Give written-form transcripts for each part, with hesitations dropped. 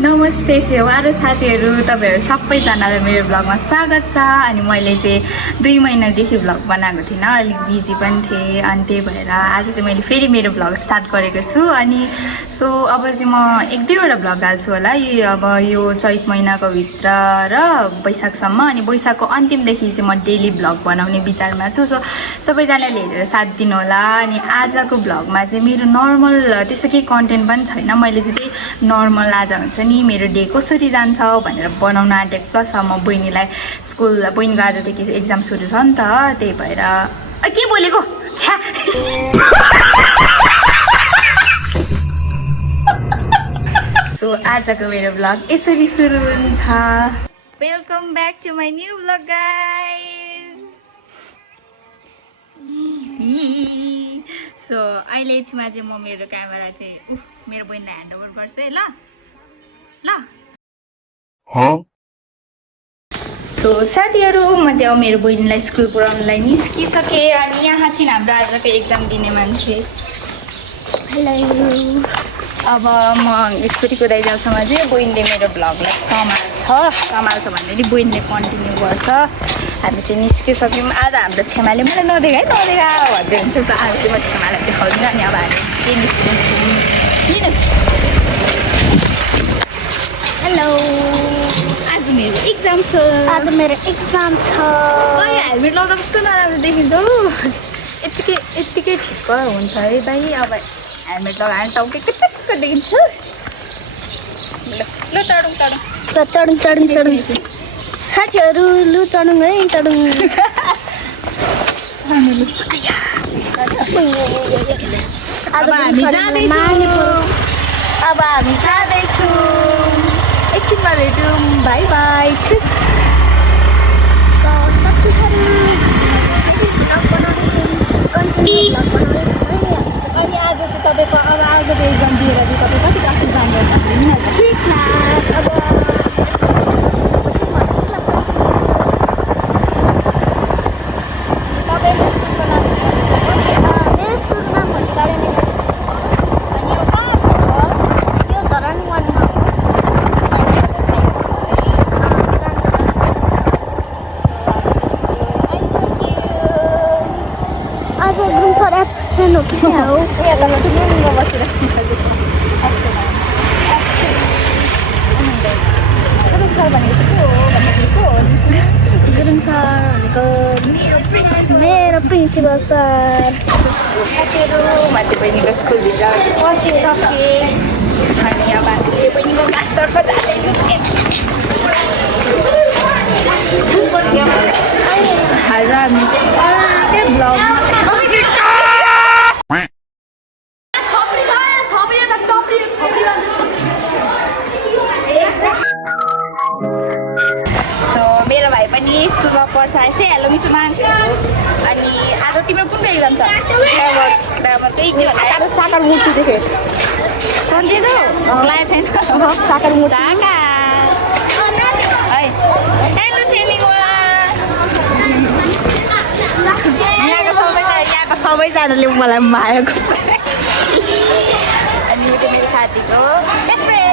नमस्ते सेवारो साथीहरू तपाईहरु सबैजनालाई मेरो ब्लगमा स्वागत छ। अनि मैले चाहिँ 2 महिनादेखि ब्लग बनाएको थिएन, अलिक बिजी पनि थिएँ। अनि त्यही भएर आज चाहिँ मैले फेरि मेरो ब्लग स्टार्ट गरेको छु। अनि सो अब चाहिँ म 1-2 वटा ब्लग हाल्छु होला अब यो चैत महिनाको भित्र र वैशाखसम्म। अनि वैशाखको अन्तिमदेखि चाहिँ म डेली ब्लग बनाउने विचारमा छु। सो सबैजनाले हेरेर साथ दिनु होला। अनि आजको ब्लगमा चाहिँ मेरो नर्मल त्यस्तो केही कन्टेन्ट पनि छैन। मैले चाहिँ त्यही नर्मल आज हुन्छ नि मेरो डे कसरी जान्छ भनेर बनाउन आँटेको। प्लस म बहिनीलाई बहिनीको आजदेखि एक्जाम सुरु छ नि त, त्यही भएर के बोलेको छ्या सो आजको मेरो ब्लग यसरी सुरु हुन्छ। Welcome back to my new vlog guys. So अहिले चाहिँ म मेरो क्यामेरा चाहिँ मेरो बहिनीलाई ह्यान्डओभर गर्छु है। ल सो साथीहरू म चाहिँ मेरो बहिनीलाई स्कुल पुऱ्याउनलाई निस्किसकेँ। अनि यहाँ चाहिँ हाम्रो आजको एक्जाम दिने मान्छे। हेलो। अब म स्कुटी कुदाइजाउँछमा चाहिँ बहिनीले मेरो ब्लगलाई सम्हाल्छ भन्दै नि बहिनीले कन्टिन्यू गर्छ। हामी चाहिँ निस्किसक्यौँ। आज हाम्रो छेमाले मलाई नदेखा भन्दै हुन्छ। सो आज चाहिँ म छेमालाई देखाउँदिनँ। अनि अब हामी के निस्किन्छौँ। हेलो। आज मेरो एक्जाम छ। हेलमेट लाउँदा कस्तो नराम्रो देखिन्छ हौ। यत्तिकै ठिक्क हुन्छ है भाइ। अब हेलमेट लगाएर टाउकै कच्चक्क देखिन्छ। ल चढौँ साथीहरू लु चढौँ है चढौँ। अब हामी जाँदैछौँ। एकछिनमा भेटौँ। By by. अनि आज चाहिँ तपाईँको अब आजको एक्जाम दिएर चाहिँ तपाईँ कति क्लास जानुहुन्छ भने 3 क्लास। अब मेरो प्रिन्सिपल सर। साथीहरू म चाहिँ बहिनीको स्कुलभित्र पसिसकेँ। अनि अब हामी चाहिँ बहिनीको क्लासतर्फ जाँदैछौँ। आज हामी चाहिँ ब्लग स्कुलमा पढ्छ आएछ। हेलो मिसुमान। अनि आज तिम्रो कुनको एक्जाम छ? ग्रामरको एक्जाम। साकार मूर्ति देखेँ। सन्चै छौ? लागेको छैन? साकार मूर्ति। हेलो सेलिङवा। यहाँको सबैजनाले मलाई माया गर्छ। अनि यो चाहिँ मेरो साथीको बेस्ट फ्रेन्ड।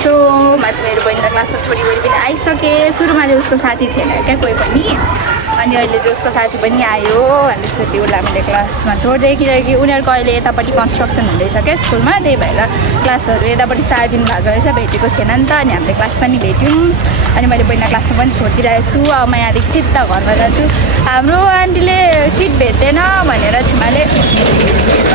सो म चाहिँ मेरो बहिनीलाई क्लासमा छोडी पनि आइसकेँ। सुरुमा चाहिँ उसको साथी थिएन क्या कोही पनि। अनि अहिले चाहिँ उसको साथी पनि आयो। अनि त्यसपछि उसलाई मैले क्लासमा छोडिदिएँ किनकि उनीहरूको अहिले यतापट्टि कन्स्ट्रक्सन हुँदैछ क्या स्कुलमा। त्यही भएर क्लासहरू यतापट्टि 4 दिन भएको रहेछ, भेटेको थिएन नि त। अनि हामीले क्लास पनि भेट्यौँ। अनि मैले बहिनीलाई क्लासमा पनि छोडिदिइरहेको छु। अब म यहाँदेखि सिधा घरमा जान्छु। हाम्रो आन्टीले सिट भेट्दैन भनेर छिमाले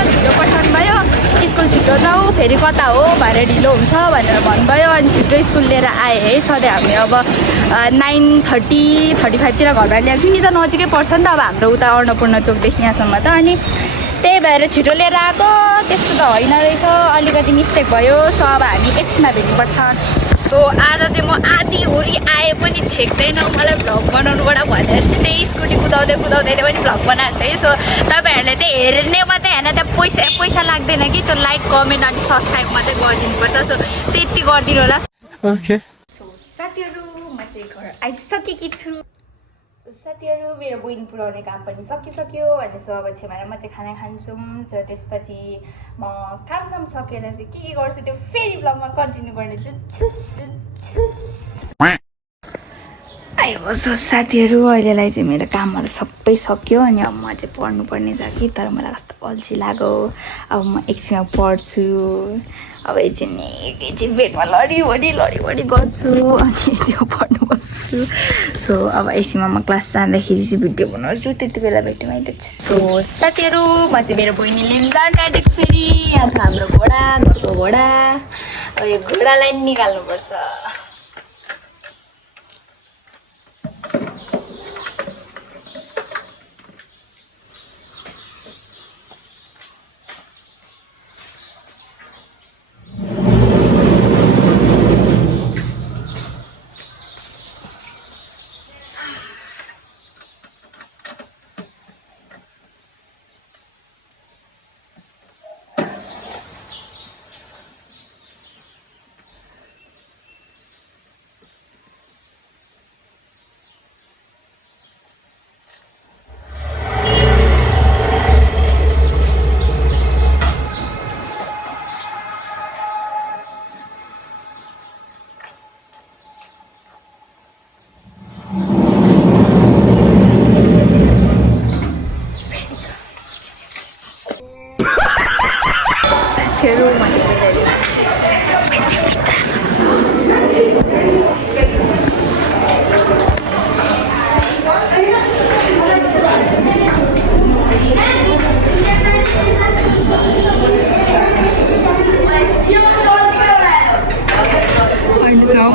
छिटो पठाउनु भयो। स्कुल छिटो जाऊ, फेरि कता हो भएर ढिलो हुन्छ भनेर भन्नुभयो। अनि छिटो स्कुल लिएर आएँ है। सधैँ हामी अब 9:30-35तिर घरमा ल्याउँछौँ नि त, नजिकै पर्छ नि त अब हाम्रो उता अन्नपूर्ण चोकदेखि यहाँसम्म त। अनि त्यही भएर छिटो लिएर आएको। त्यस्तो त होइन रहेछ, अलिकति मिस्टेक भयो। सो अब हामी एकछिनमा भेट्नुपर्छ। सो आज चाहिँ म आधी आए पनि छेक्दैन मलाई भ्लग बनाउनुबाट भने जस्तै स्कुटी कुदाउँदै पनि भ्लग बनाएको छ है। सो तपाईँहरूले चाहिँ हेर्ने मात्रै होइन, त्यहाँ पैसा लाग्दैन कि, त्यो लाइक कमेन्ट अनि सब्सक्राइब मात्रै गरिदिनुपर्छ। सो त्यति गरिदिनु होला। ओके। सो साथीहरू म चाहिँ घर आइसकेकी छु। साथीहरू मेरो बहिनी पुऱ्याउने काम पनि सकिसक्यो अनि सो अब छेमाएर म चाहिँ खाना खान्छौँ सो त्यसपछि म कामसाम सकेर चाहिँ के गर्छु त्यो फेरि ब्लगमा कन्टिन्यू गर्ने छुस आयो। सो साथीहरू अहिलेलाई चाहिँ मेरो कामहरू सबै सक्यो अनि अब म चाहिँ पढ्नुपर्ने छ कि तर मलाई कस्तो अल्छी लाग्यो। अब म एकछिनमा पढ्छु अब एकछिन बेडमा लडी गर्छु अनि एकछिनमा पढ्नु बस्छु। सो अब एकछिनमा म क्लास जाँदाखेरि चाहिँ भिडियो बनाउँछु त्यति बेला भेट्यौँ है त। सो साथीहरू म चाहिँ मेरो बहिनीले जान आँटेको फेरि यहाँ छ हाम्रो घोडा घरको घोडा। अब यो घोडालाई निकाल्नुपर्छ।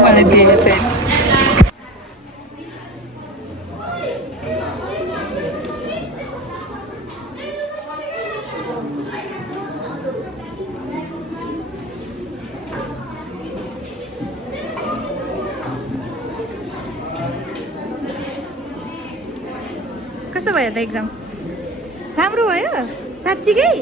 मलाई दिएको छैन। कस्तो भयो त एक्जाम? राम्रो भयो साँच्चीकै?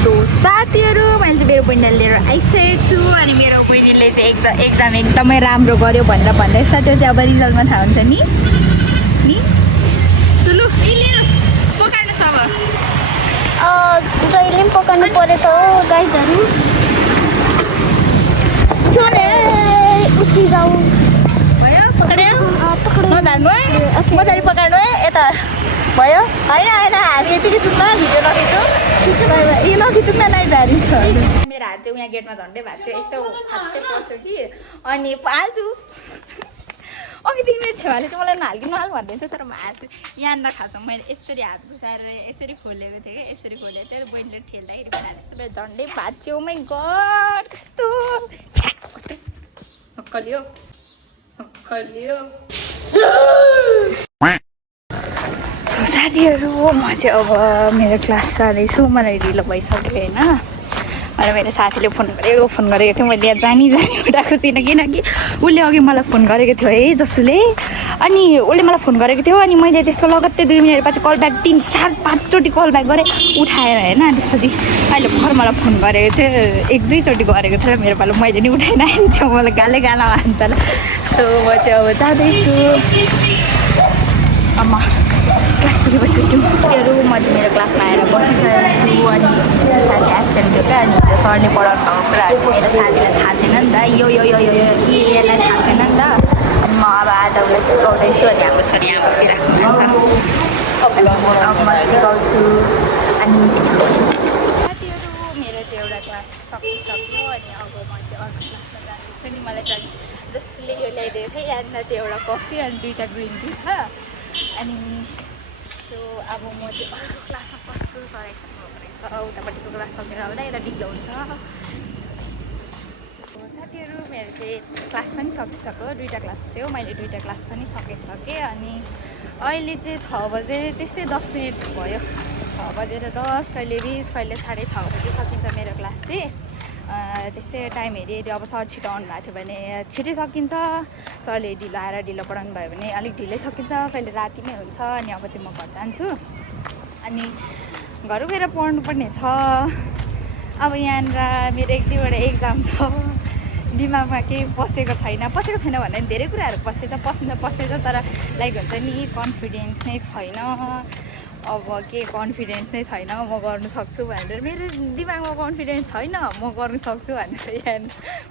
सो साथीहरू मैले चाहिँ मेरो बहिनीलाई लिएर आइसकेको छु अनि मेरो बहिनीले चाहिँ एक्जाम एकदमै राम्रो गर्यो भनेर भन्दैछ। त्यो चाहिँ अब रिजल्टमा थाहा हुन्छ नि। सुलु लिनुहोस् पकाउनुहोस् अब जहिले पनि पकाउनु पर्यो त हो गाईहरू। उठी जाऊ भयो पक्रियो नजानु है मजाले पकाउनु है यता भयो होइन हामी यतिकै जाउँ न भिडियो नखिचौँ यो नखिचौँ न नै झारिन्छ। मेरो हात चाहिँ यहाँ गेटमा झन्डै भएको थियो यस्तो हातै पस्यो कि अनि हाल्छु अघिदेखि मेरो छेवाले चाहिँ मलाई नहाल भनिदिन्छ तर म हाल्छु। यहाँनिर खास मैले यसरी हात घुसाएर यसरी खोलेको थिएँ कि यसरी खोलेको थियो बहिनीले ठेल्दाखेरि पनि त्यस्तो मेरो झन्डै भाँच्यो मै गड कस्तो हक्कलियो सो साथीहरू म चाहिँ अब मेरो क्लास जाँदैछु मलाई ढिलो भइसक्यो होइन। अनि मेरो साथीले फोन गरेको थियो मैले यहाँ जानी उठाएको छुइनँ किनकि उसले अघि मलाई फोन गरेको थियो है जसुले अनि उसले मलाई फोन गरेको थियो अनि मैले त्यसको लगत्तै 2 मिनट पछि कल ब्याक 3 4 5 चोटि कल ब्याक गरेँ उठाएर होइन। त्यसपछि अहिले भर्खर मलाई फोन गरेको थियो 1-2 चोटि गरेको थियो मेरो पालो मैले नि उठाएन थियो मलाई गाला हान्छ होला। सो म चाहिँ अब जाँदैछु अब क्लास पुगेपछि भेट्यौँ। त्योहरू म चाहिँ मेरो क्लासमा आएर बसिसकेको छु अनि साथी एब्सेन्ट थियो क्या अनि सरले पढाउनु भएको कुराहरू चाहिँ मेरो साथीलाई थाहा छैन नि त यसलाई थाहा छैन नि त अनि म अब आज उसलाई सिकाउँदैछु अनि हाम्रो सर यहाँ बसिराख्नु अब म सिकाउँछु अनि साथीहरू मेरो चाहिँ एउटा क्लास सकिसक्यो अनि अब म चाहिँ अर्को क्लासमा जाँदैछु नि मलाई चाहिँ जसले यो ल्याइदिएको थिएँ यहाँनिर चाहिँ एउटा कफी अनि 2टा ग्रिन टी छ अनि सो अब म चाहिँ अर्को क्लासमा पस्छु। सर एकछिन रहेछ उतापट्टिको क्लास सकेर आउँदा यता ढिलो हुन्छ। साथीहरू मेरो चाहिँ क्लास पनि सकिसक्यो 2टा क्लास थियो मैले 2टा क्लास पनि सकिसकेँ अनि अहिले चाहिँ 6 बजेर त्यस्तै 10 मिनट भयो 6 बजेर 10 कहिले 20 कहिले 6:30 बजे सकिन्छ मेरो क्लास चाहिँ त्यस्तै टाइम हेरी अब सर छिटो आउनु भएको थियो भने छिटै सकिन्छ सरले ढिलो आएर ढिलो पढाउनु भयो भने अलिक ढिलै सकिन्छ कहिले राति नै हुन्छ अनि अब चाहिँ म घर जान्छु अनि घर गएर पढ्नुपर्ने छ। अब यहाँनिर मेरो 1-2वटा एक्जाम छ दिमागमा केही पसेको छैन भने पनि धेरै कुराहरू पस्दैछ तर लाइक हुन्छ नि कन्फिडेन्स नै छैन अब के कन्फिडेन्स नै छैन म गर्नु सक्छु भनेर मेरो दिमागमा कन्फिडेन्स छैन म गर्नु सक्छु भनेर यहाँ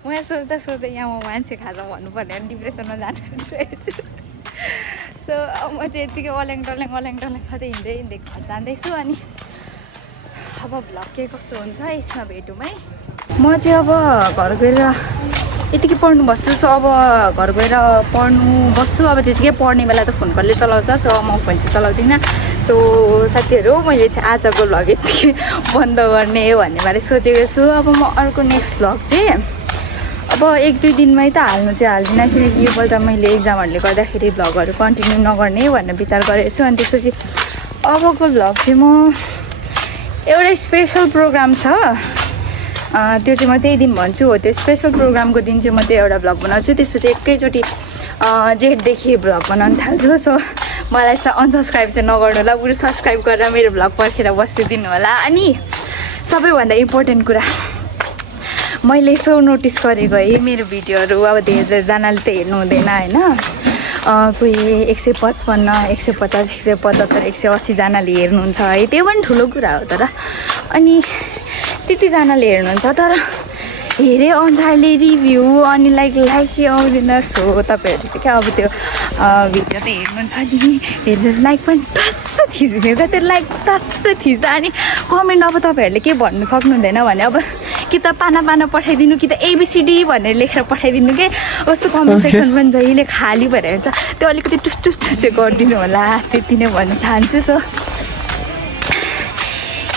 म यहाँ सोच्दा यहाँ म मान्छे खाजा भन्नुपर्ने डिप्रेसनमा जानु आँटिसकेको छु सो अब म चाहिँ यत्तिकै अल्याङ टल्याङ मात्रै हिँड्दै घर जाँदैछु अनि अब भ्लग के कस्तो हुन्छ यसमा भेटौँ है म चाहिँ अब घर गएर यतिकै पढ्नु बस्छु सो अब घर गएर पढ्नु बस्छु अब त्यतिकै पढ्ने बेला त फोन कसले चलाउँछ सो म फोन चाहिँ चलाउँदिनँ सो साथीहरू मैले चाहिँ आजको भ्लग यति बन्द गर्ने भन्ने बारे सोचेको छु अब म अर्को नेक्स्ट भ्लग चाहिँ अब 1-2 दिनमै त हाल्नु चाहिँ हाल्दिनँ किनकि योपल्ट मैले एक्जामहरूले गर्दाखेरि भ्लगहरू कन्टिन्यू नगर्ने भनेर विचार गरेको छु अनि त्यसपछि अबको भ्लग चाहिँ म एउटा स्पेसल प्रोग्राम छ त्यो चाहिँ म त्यही दिन भन्छु हो त्यो स्पेसल प्रोग्रामको दिन चाहिँ म त्यो एउटा भ्लग बनाउँछु त्यसपछि एकैचोटि जेठदेखि भ्लग बनाउनु थाल्छु सो मलाई अनसब्सक्राइब चाहिँ नगर्नु होला बरु सब्सक्राइब गरेर मेरो भ्लग पर्खेर बसिदिनु होला अनि सबैभन्दा इम्पोर्टेन्ट कुरा मैले यसो नोटिस गरेको है मेरो भिडियोहरू अब धेरैजनाले त हेर्नु हुँदैन होइन कोही 155 150 175 180जनाले हेर्नुहुन्छ है त्यो पनि ठुलो कुरा हो तर अनि त्यतिजनाले हेर्नुहुन्छ तर हेरे अनुसारले रिभ्यू अनि लाइक आउँदैन सो तपाईँहरू चाहिँ क्या अब त्यो भिडियो त हेर्नुहुन्छ नि हेरेर लाइक पनि टस्स थिच्दिनु त त्यो लाइक टस्स थिच्दा अनि कमेन्ट अब तपाईँहरूले के भन्नु सक्नुहुँदैन भने अब कि त पाना पठाइदिनु कि त ABCD भनेर लेखेर पठाइदिनु के कस्तो कमेन्ट सेक्सन पनि जहिले खाली भएर हुन्छ त्यो अलिकति टुस चाहिँ गरिदिनु होला त्यति नै भन्न चाहन्छु सो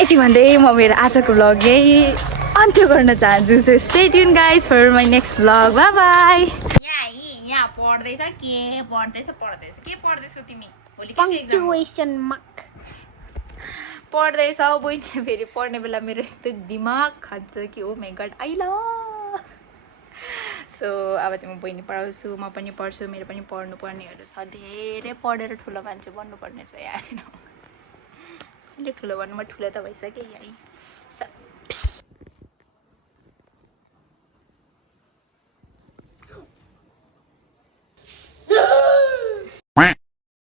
यति भन्दै म मेरो आजको भ्लग यही अन्त्य गर्न चाहन्छु so stay tune guys for my next vlog bye bye यहाँ पढ्दैछ के पढ्दैछौ तिमी भोलि पङ्क्चुएसन मार्क पढ्दैछौ बहिनी फेरि पढ्ने बेला मेरो यस्तो दिमाग खान्छ कि ओ माई गड आई ल सो अब चाहिँ म बहिनी पढाउँछु म पनि पढ्छु मेरो पनि पढ्नुपर्नेहरू छ धेरै पढेर ठुलो मान्छे बन्नुपर्ने छ यहाँ अहिले ठुलो भन्नुमा ठुलो त भइसक्यो यहीँ